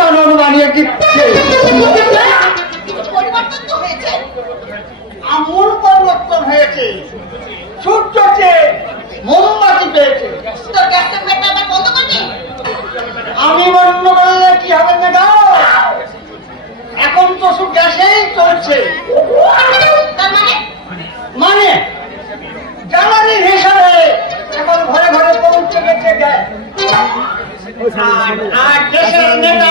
পঞ্চানন বানিয়ে দিচ্ছে আমূল পরিবর্তন হয়েছে। সূর্য চেয়ে মোমবাতি পেয়েছে। আমি বন্ধ করলে কি হবে ম্যাডাম এখন তো শুধু গ্যাসেই চলছে। মানে? মানে জ্বালানির হিসাবে এখন ঘরে ঘরে পৌঁছে গেছে গ্যাস। আর দেশের নেতা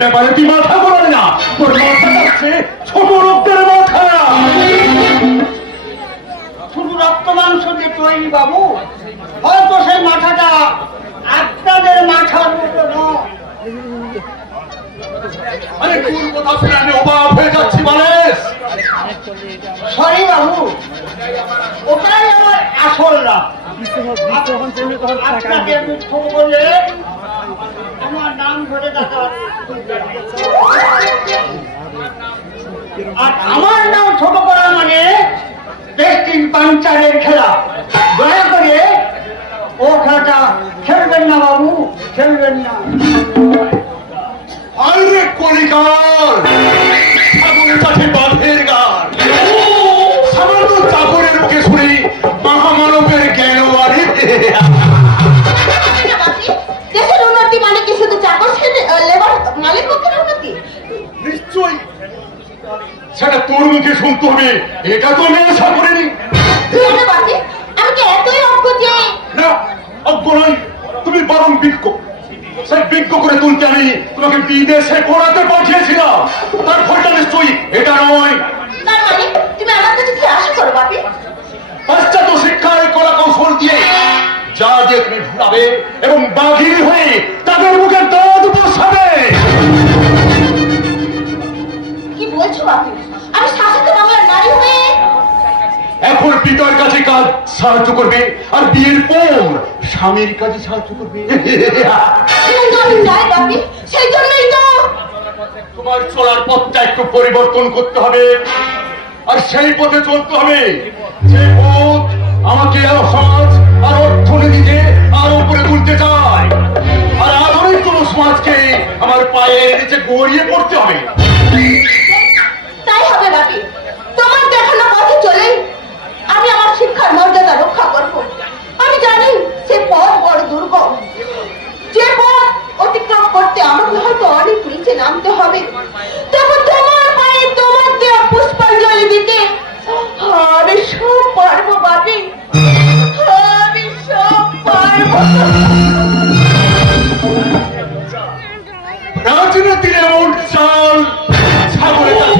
ব্যাপারে তুই মাথা ঘোরাবি না। তোর তোর মুখে শুনতে হবে। এটা তো আমি আশা করিনি। যে না অজ্ঞ তুমি বরং বিজ্ঞ। সেই বিজ্ঞ করে তুলতে আমি তোমাকে বিদেশে পড়াতে পাঠিয়েছিলাম। তার ফলটা নিশ্চয়ই এটা নয়। মানে তুমি আমার কাছে কি আশা করো বাপি? পাশ্চাত্য শিক্ষায় কলা কৌশল দিয়ে যা দিয়ে তুমি ভুলাবে এবং বাঘির হয়ে তাদের মুখে দাঁত বসাবে কি বলছো বাপি? এখন পিতার কাছে কাজ সাহায্য করবে আর বিয়ের পর স্বামীর কাছে সাহায্য করবে। সেই জন্যই তো। তোমার চলার পথটা একটু পরিবর্তন করতে হবে আর সেই পথে চলতে হবে যে পথ আমাকে আর সমাজ আর অর্থনীতিতে আরও উপরে তুলতে চায়। আর আধুনিক কোন সমাজকে আমার পায়ের নিচে গড়িয়ে পড়তে হবে। তাই হবে বাপি তোমার দেখানো পথে চলেই আমি আমার শিক্ষার মর্যাদা রক্ষা করব। আমি জানি সে পথ বড় দুর্গম। যে পথ অতিক্রম করতে আমাকে হয়তো অনেক নিচে নামতে হবে। তবু তোমার পায়ে তোমার দেওয়া পুষ্পাঞ্জলি দিতে আমি সব পারব বাপি আমি সব পারব। রাজনীতির এমন চাল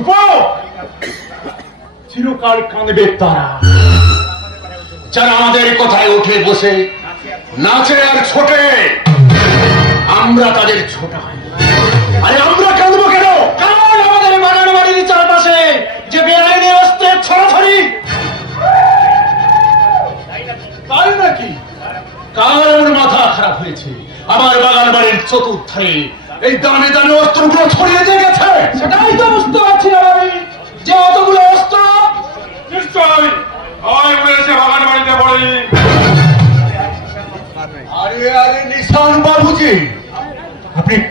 রূপ চিরকাল কাঁদবে তারা। যারা আমাদের কথায় উঠে বসে নাচে আর ছোটে, আমরা তাদের ছোটাই আরে আমরা কাঁদবো কেন? কারণ আমাদের বাগান বাড়ির চারপাশে যে বেআইনি অস্ত্রের ছড়াছড়ি। তাই নাকি? কার ওর মাথা খারাপ হয়েছে। আমার বাগান বাড়ির চতুর্থারে এই দানে দানে অস্ত্রগুলো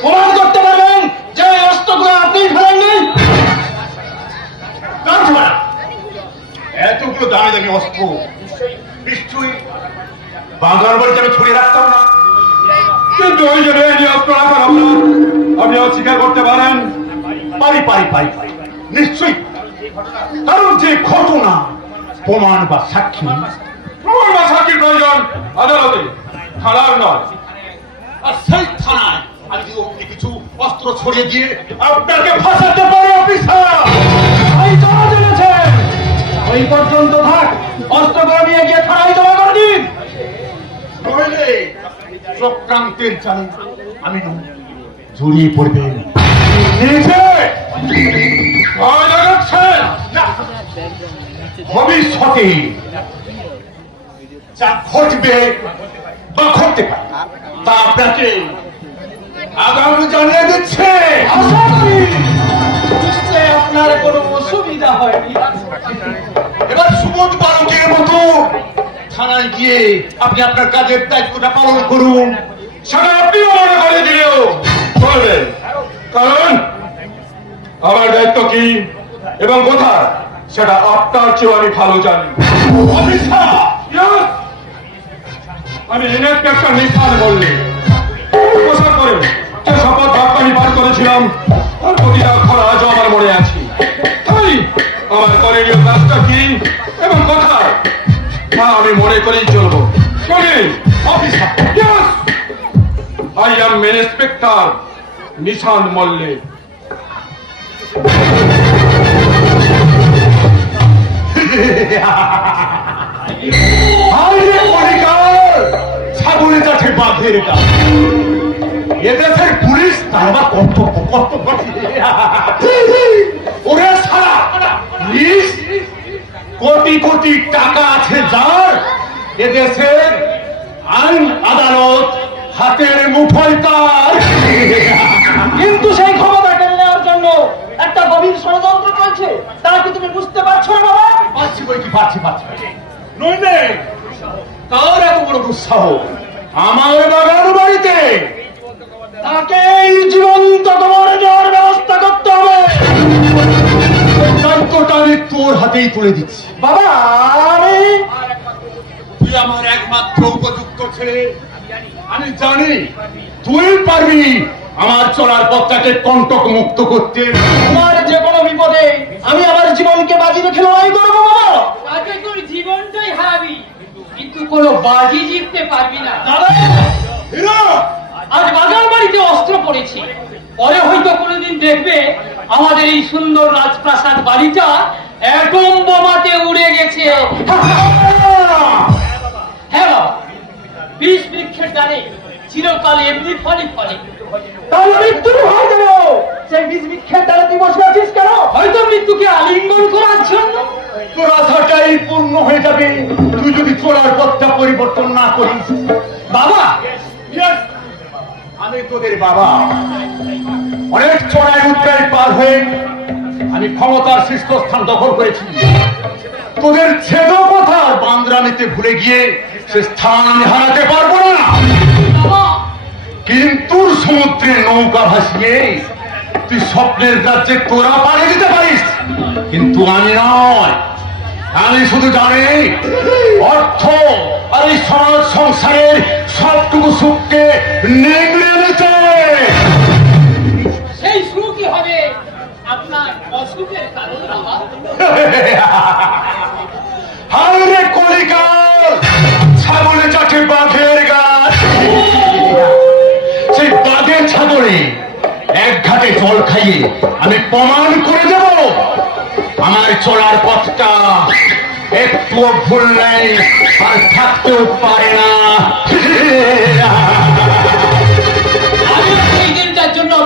প্রমাণ করতে পারবেন যে এই অস্ত্রগুলো আপনি ফেলেননি। এতগুলো দামি দামি অস্ত্র। নিশ্চয়ই বাগান বাড়িতে আমি ছড়িয়ে রাখতাম না। কিন্তু ওই যে বেআইনি অস্ত্র রাখার অপরাধ আপনি অস্বীকার করতে পারেন। পারি পারি পারি পারি। নিশ্চয়ই। কারণ যে ঘটনা, প্রমাণ বা সাক্ষী, প্রমাণ বা সাক্ষীর প্রয়োজন আদালতে, থানার নয়। আর সেই থানায় আমি যদি অমনি কিছু অস্ত্র ছড়িয়ে দিয়ে আপনাকে ফাঁসাতে পারি অফিসার জমা জমেছে ওই পর্যন্ত থাক অস্ত্রগুলো নিয়ে গিয়ে থানায় জমা করে দিন। নইলে চক্রান্তের জালে আমি জড়িয়ে পড়বেন নিজে ভয় লাগাচ্ছেন ভবিষ্যতে যা ঘটবে বা ঘটতে পারে তা আপনাকে আগামী জানিয়ে দিচ্ছে। আশা করি বুঝতে আপনার কোনো অসুবিধা হয়নি। এবার সুবোধ বালকের মতো থানায় গিয়ে আপনি আপনার কাজের দায়িত্বটা পালন করুন। সেটা আপনিও মনে করে দিলেও চলবে কারণ আমার দায়িত্ব কি এবং কোথায় সেটা আপনার চেয়েও আমি ভালো জানি! আমি ইন্সপেক্টর নিশান বললি। পোশাক করে। আজও আমার মনে আছে। তাই আমার করণীয় কাজটা কি এবং কোথায়, তা আমি মনে বাঘের গাছ এদেশের পুলিশ তার কর্তব্য কর্তব্য ওরে সারা পুলিশ কোটি কোটি টাকা আছে যার। এদেশের আইন আদালত হাতের মুঠোয় তার। কিন্তু সেই ক্ষমতা কেড়ে নেওয়ার জন্য একটা গভীর ষড়যন্ত্র চলছে। তা কি তুমি বুঝতে পারছ না বাবা? পাচ্ছি বই কি পাচ্ছি পাচ্ছি নইলে কার এত বড় দুঃসাহস? আমার বাগান বাড়িতে তাকেই জীবন্ত তোমার দেওয়ার ব্যবস্থা করতে হবে। দায়িত্বটা আমি তোর হাতেই তুলে দিচ্ছি। বাবা আমি তুই আমার একমাত্র উপযুক্ত ছেলে। আমি জানি তুই পারবি আমার চলার পথটাকে কণ্টক মুক্ত করতে। তোমার যে কোনো বিপদে আমি আমার জীবনকে বাজি রেখে লড়াই করব বাবা। তাতে তোর জীবনটাই হারাবি কিন্তু কোনো বাজি জিততে পারবি না। দাদা হীরা! আজ বাগান বাড়িতে অস্ত্র পড়েছে। পরে হয়তো কোনোদিন দেখবে আমাদের এই সুন্দর রাজপ্রাসাদ বাড়িটা অ্যাটম বোমাতে উড়ে গেছে। হ্যাঁ বিষ বৃক্ষের দ্বারে চিরকাল এমনি ফলে ফলে। তাহলে সেই বীজ বিক্ষের দ্বারা তুই বসে আছিস কেন? হয়তো মৃত্যুকে আলিঙ্গন করার জন্য। তোর আশাটাই পূর্ণ হয়ে যাবে। তুই যদি পথটা পরিবর্তন না করিস। বাবা! আমি তোদের বাবা। অনেক চড়াই উত্তরায় পার হয়ে আমি ক্ষমতার শীর্ষস্থান দখল করেছি। তোদের ছেদ কথা বান্দ্রামিতে ভুলে গিয়ে সে স্থান আমি হারাতে পারব না। কিন্তু সমুদ্রে নৌকা ভাসিয়ে তুই স্বপ্নের রাজ্যে তোরা পাড়ি দিতে পারিস। কিন্তু আমি নয়। আমি শুধু জানি অর্থ আর এই সমাজ সংসারের সবটুকু সুখকে নেগড়ে এনেছে সেই সুখই হবে আপনার অসুখের কারণ বাবা কলিকাল ছাগলে চাটে বাঘের গাছ। সেই বাঘের ছাগলে এক ঘাটে জল খাইয়ে আমি প্রমাণ করে দেব আমার চলার পথটা। একটুও ভুল নেই আর থাকতেও পারে না।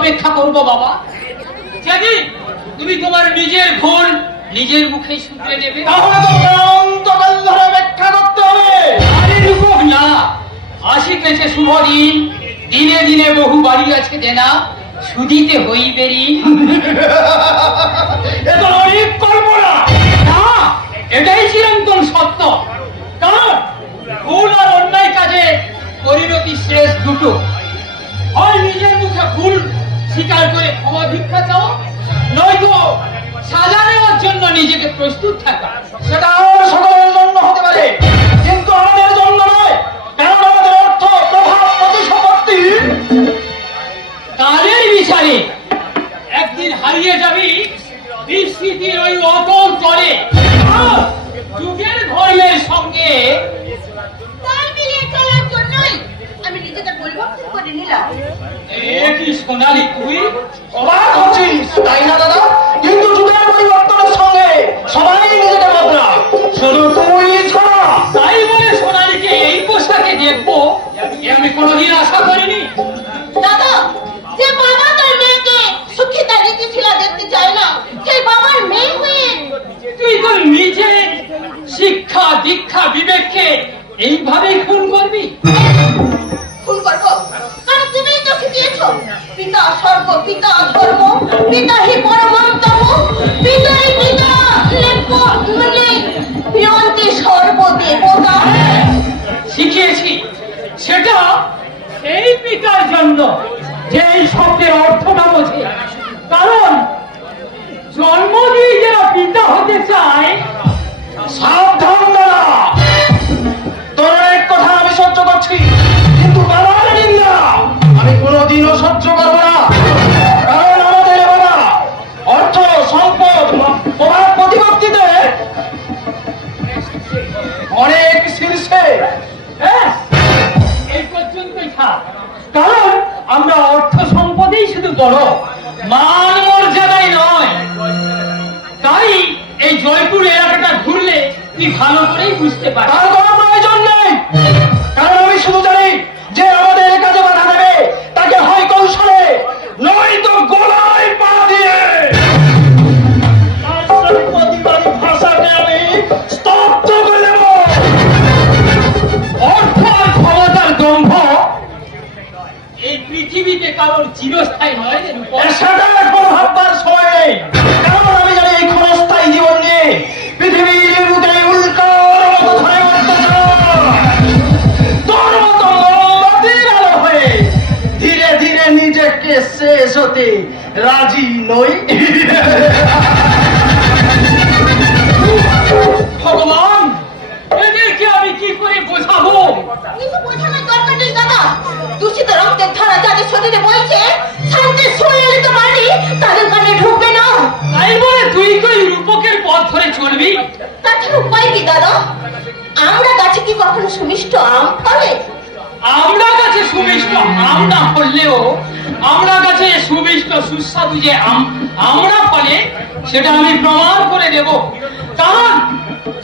অপেক্ষা করব বাবা। যেদিন তুমি তোমার নিজের ভুল নিজের মুখে শুধরে নেবে তাহলে তো অন্তকাল ধরে ব্যাখ্যা করতে হবে। আরে রূপক না। আসিতেছে শুভ দিন। দিনে দিনে বহু বাড়ি আছে দেনা। সুদিতে হইবেরি এ তো অনেক কল্পনা। না এটাই চিরন্তন সত্য। কারণ ভুল আর অন্যায় কাজে পরিণতি শেষ দুটো। হয় নিজের মুখে ভুল স্বীকার করে ক্ষমা ভিক্ষা চাও? নয়তো সাজা নেওয়ার জন্য নিজেকে প্রস্তুত থাকা। সেটা সকলের জন্য হতে পারে। কিন্তু আমাদের জন্য নয়। কারণ আমাদের অর্থ, প্রভাব, প্রতিসম্পত্তি কালের বিচারে একদিন হারিয়ে যাবি বিস্মৃতির ওই অটল করে যুগের ধর্মের সঙ্গে তাল মিলিয়ে চলার জন্যই আমি নিজেকে পরিবর্তন করে নিলাম এ কি সোনালি তুই অবাক হচ্ছিস। তাই না দাদা? কিন্তু যুগের পরিবর্তনের সঙ্গে সবাই নিজেকে বদলা শুধু তুই ছাড়া তাই বলে সোনালিকে এই পোশাকে দেখব আমি কোনোদিন আশা করিনি। দাদা যে বাবা তার মেয়েকে সুখিতা নীতিশীলা দেখতে চায় না সেই বাবার মেয়ে হয়ে। তুই তো নিজে শিক্ষা দীক্ষা বিবেককে এইভাবে পিতা বুঝতে পারবি তার কোনো প্রয়োজন নেই। কারণ আমি শুধু জানি যে আমাদের কাজে বাধা দেবে। তাকে হয় কৌশলে নয়তো গলায় পা দিয়ে। ভাষাকে আমি স্তব্ধ করে দেবো। অর্থ আর ক্ষমতার দম্ভ এই পৃথিবীতে কারোর চিরস্থায়ী নয় সেটা এখন ভাববার সময় নেই। কারণ আমি জানি এই ক্ষণস্থায়ী জীবন নিয়ে পৃথিবীর হতে রাজি নই। ভগবান এদেরকে আমি কি করে বোঝাবো? কিন্তু বোঝানোর দরকার নেই দাদা দূষিত রক্তের ধারা যাদের শরীরে বইছে শান্তির বাণী তাদের কানে ঢুকবে না। তাই বলে তুই কই রূপকের পথ ধরে চলবি? তাছাড়া উপায় কি দাদা? আমরা গাছে কি কখনো সুমিষ্ট আম ফলে? আমরা কাছে সুমিষ্ট আম না ফললেও আমরা কাছে সুমিষ্ট সুস্বাদু যে আম, আমরা ফলে সেটা আমি প্রমাণ করে দেব। কারণ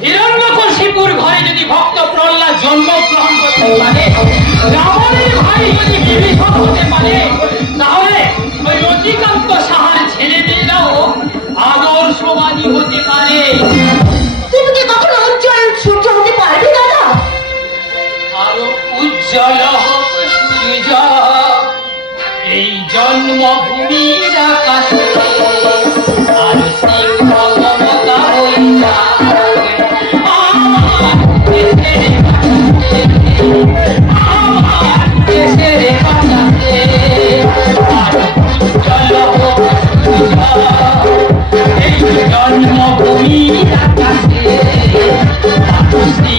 হিরণ্যকশিপুর ঘরে যদি ভক্ত প্রহ্লাদ জন্মগ্রহণ করতে পারে, রাবণের ভাই যদি বিভীষণ হতে পারে, তাহলে ওই রতিকান্ত সাহার সূর্য। এই জন্মভূমির আকাশে। আর সিংহ মমতা আমার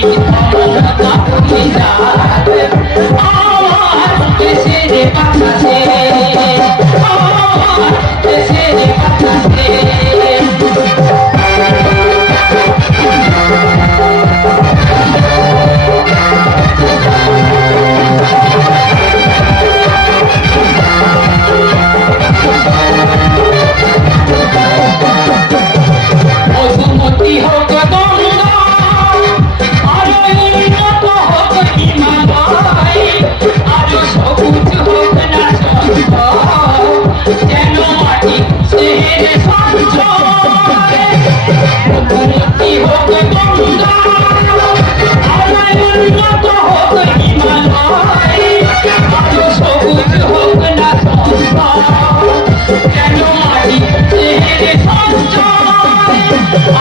Thank you.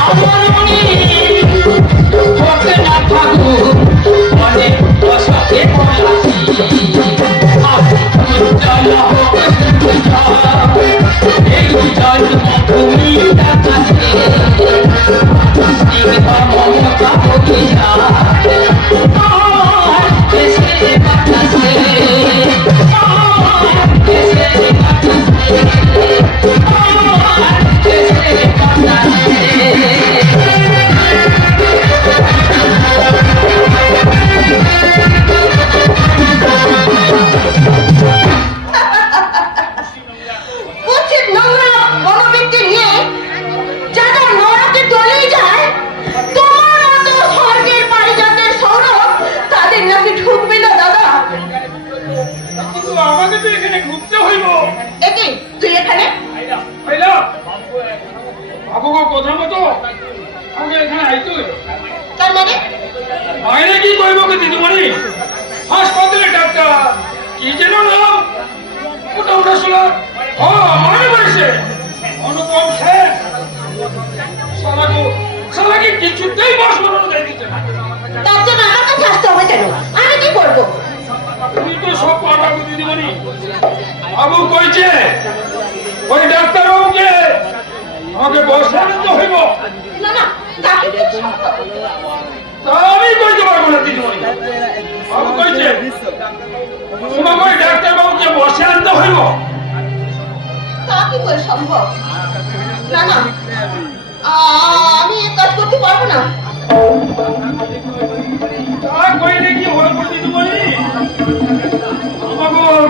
Come on, come on. পারব না।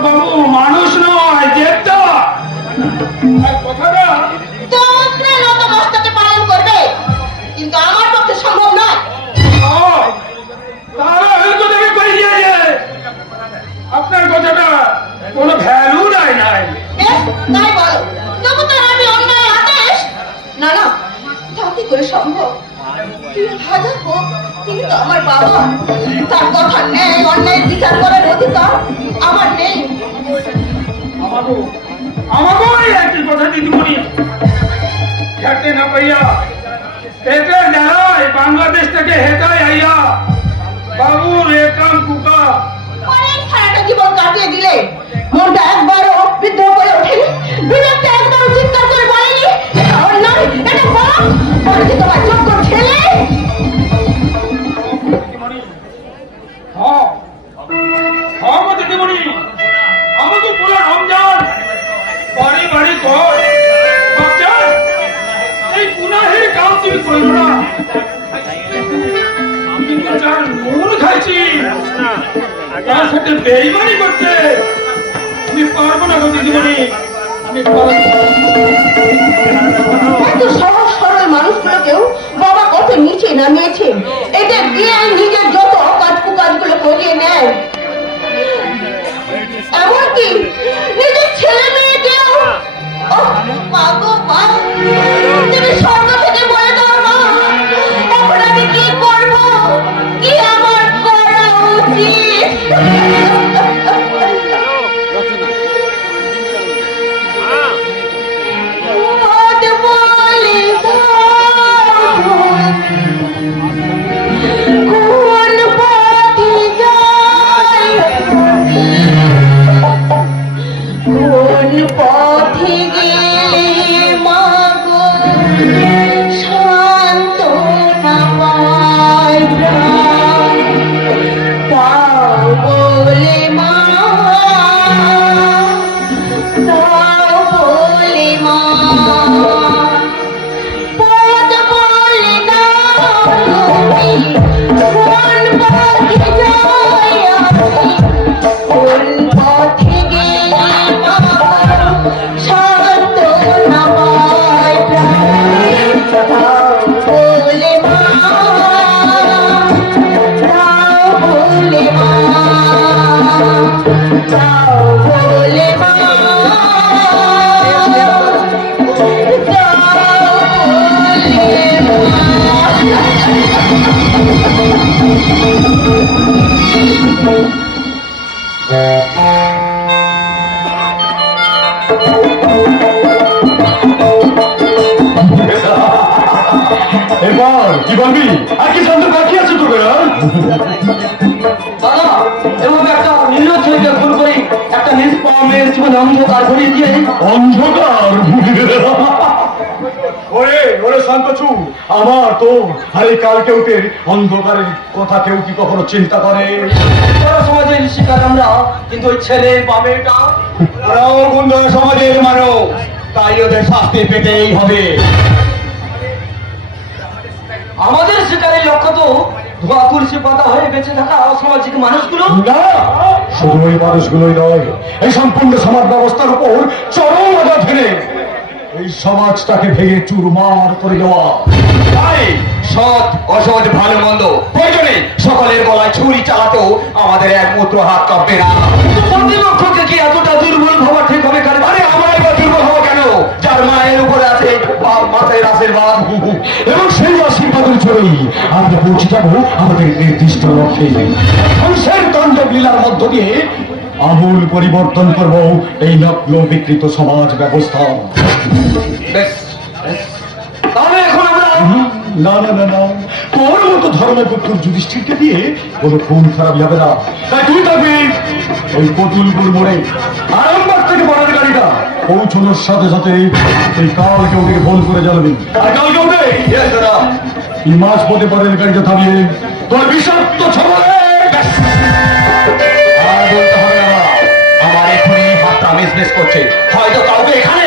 বাবু মানুষ নয় দেবতা। কথাটা তোমরা পালন করবে কিন্তু আমার পক্ষে সম্ভব নয়। তারা আপনার কথাটা কোনো ভ্যালু নাই নাই। তাই বলো। তবু তো আমি অন্যায় আদেশ। না না তা কি করে সম্ভব। হাজার হোক তিনি তো আমার বাবা তার কথা নেই অন্যায় বিচার করার অধিকার আমার নেই। আমাকে আমাকে ওই কথা দিদিমণি। খেতে না পাইয়া পেটে দাঁড়ায় বাংলাদেশ থেকে হেতায় আইয়া বাবুর একাম কুকা। অনেক সারাটা জীবন কাটিয়ে দিলে মনটা একবারও বিদ্রোহ করে ওঠেনি বিরক্তি একবারও চিৎকার করে বলেনি অন্যায় এটা পাপ বলে তোমার যোগ্য ছেলে? তার সাথে বেইমানি করতে আমি পারব না গো দিদিমণি আমি মানুষগুলোকেও? বাবা কত নিচে নামিয়েছে। এদের দিয়ে নিজের যত কাজ কুকাজগুলো করিয়ে নেয়। এমনকি নিজের ছেলে মেয়েকেও ওহ, মা তুমি স্বর্গ আমার তো আরে কাল কেউটের অন্ধকারের কথা কেউ কি কখনো চিন্তা করে? সমাজের শিকার আমরা কিন্তু ওই ছেলে বা মেয়েটা? ওরাও গুন্ড সমাজের মানব তাই ওদের শাস্তি পেতেই হবে। আমাদের শিকারের লক্ষ্য তো ধোয়া তুলসী পাতা হয়ে বেঁচে থাকা অসামাজিক মানুষগুলো। না শুধু ওই মানুষগুলোই নয় এই সম্পূর্ণ সমাজ ব্যবস্থার উপর চরম আঘাত ফেলে। এই সমাজটাকে ভেঙে চুরমার করে দেওয়া। তাই সৎ অসৎ ভালো মন্দ প্রয়োজনে সকলের গলায় ছুরি চালাতেও আমাদের একমাত্র হাত কাঁপবে না। প্রতিপক্ষকে কি এতটা দুর্বল ভাবা ঠিক হবে কারণ আরে আমরা এবার দুর্বল হব কেন? যার মায়ের উপরে আছে মাথায় আশীর্বাদ এবং সেই আশীর্বাদের চলেই আমরা পৌঁছে যাব আমাদের নির্দিষ্ট লক্ষ্যে। ধ্বংসের মধ্য দিয়ে আমূল পরিবর্তন করব এই নগ্ন বিকৃত সমাজ ব্যবস্থা। তাহলে এখন আমরা না না না না। তোর মতো ধর্মপুত্র যুধিষ্ঠিরকে দিয়ে কোনো খুন খারাপ যাবে না। তাই তুই থাকবি ওই কতুলপুর মোড়ে আরামবাগ থেকে পরের গাড়িটা পৌঁছানোর সাথে সাথে এই কালকে ওদেরকে ফোন করে জানাবি আর কালকে ওদের এই মাস পথে পরের গাড়িটা থামিয়ে তোর বিষাক্ত ছবলে আমার এখনই হাতটা মিসমিস করছে। হয়তো কাউকে এখানে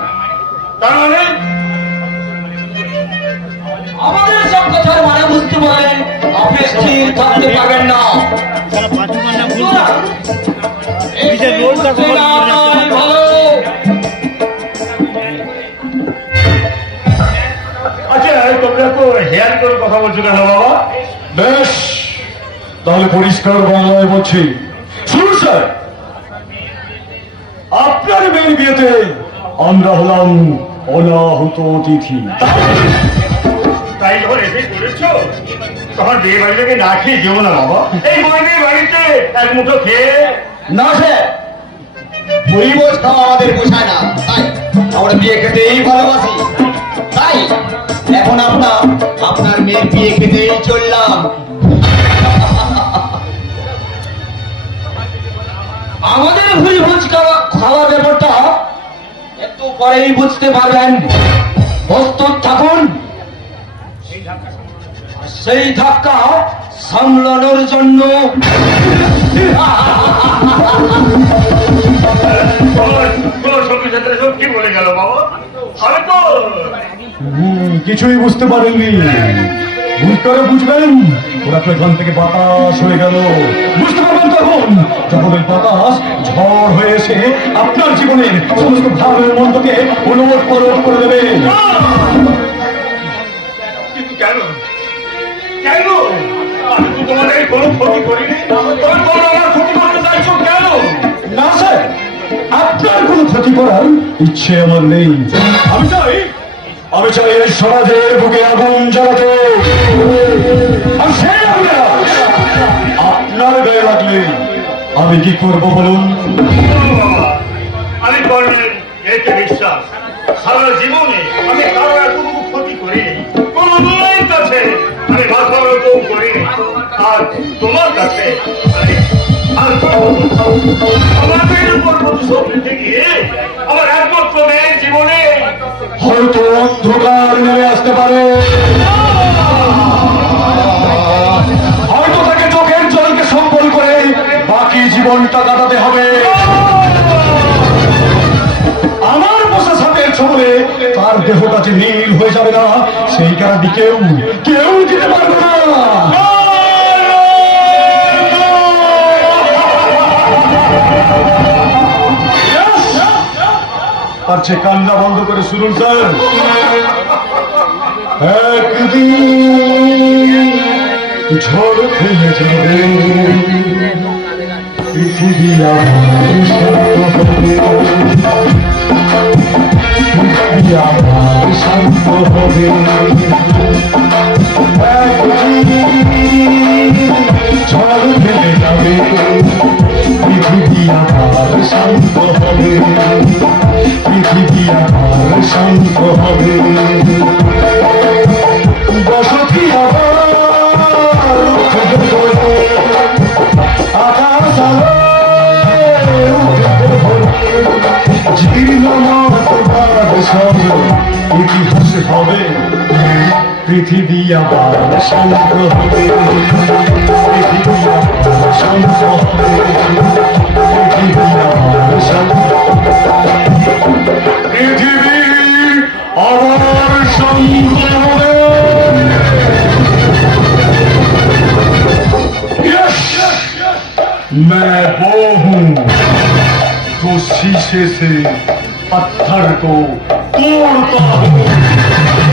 মানে আমাদের সব কথার মানে বুঝতে পারেন আপনি স্থির থাকতে পারবেন না। তোরা, এই মুহূর্তে না নয় ভালো। আচ্ছা তোমরা তো হেয়ার করে কথা বলছো কেন বাবা? বেশ তাহলে পরিষ্কার বাংলায় বলছি। শুনুন স্যার আপনার মেয়ের বিয়েতে আমরা হলাম অনাহুত অতিথি। তাই এসে করেছ? তখন বিয়ে বাড়ি থেকে না খেয়ে যেও না বাবা? এই বইনের বাড়িতে এক মুঠো খেয়ে। না সে পরিবেশ খাওয়া আমাদের পোষায় না। তাই আমরা বিয়ে খেতেই ভালোবাসি। তাই এখন আমরা আপনার মেয়ের বিয়ে খেতেই চললাম। পরেই বুঝতে পারবেন। প্রস্তুত থাকুন। সেই ধাক্কা সামলানোর জন্য। কিছুই বুঝতে পারেননি। ভুল করে বুঝবেন ওরা তো এখান থেকে বাতাস হয়ে গেল। বুঝতে পারবেন তখন যখন ওই বাতাস ঝড় হয়ে এসে আপনার জীবনের সমস্ত ভালো মন্দকে পলট করে দেবে। কিন্তু কেন? কেন? আমি তো তোমাদের কোনো ক্ষতি করিনি। তবে তোমরা আমার ক্ষতি করতে চাইছো কেন? না স্যার আপনার কোনো ক্ষতি করার ইচ্ছে আমার নেই। আমি চাই আমি চাই এই সমাজের বুকে আগুন জ্বালাতে। আপনার গায়ে লাগলে আমি কি করব বলুন? আমি এতে বিশ্বাস। সারা জীবনে আমি কারও এতটুকু ক্ষতি করিনি। কোন মেয়ের কাছে আমি মাথা নত করিনি। আর তোমার কাছে আমি আর আমার মেয়ের উপর প্রতিশোধ নিতে গিয়ে আমার একমাত্র মেয়ের জীবনে হয়তো অন্ধকার নেমে আসতে পারে। জীবনটা কাটাতে হবে। আমার পোষা সাপের ছবলে তার দেহটা যে নীল হয়ে যাবে না সেই কারণে কেউ কেউ দিতে পারবে না। পারছে কান্না বন্ধ করে শুনুন, স্যার। একদিন ঝড় যাবে। পৃথিবী আমার শান্ত হবে। আমার ঝড় ফেলে যাবে পৃথিবী আমার শান্ত হবে। পৃথিবী আমার শান্ত বসতি আবার জীর্ণ ইতিহাসে হবে পৃথিবী আবার সমগ্র হবে পৃথিবী আবার হবে পৃথিবী আবার সমগ্র পৃথিবী আবার সমগ্র হবে मैं शीशे से पत्थर को तोड़ता हूँ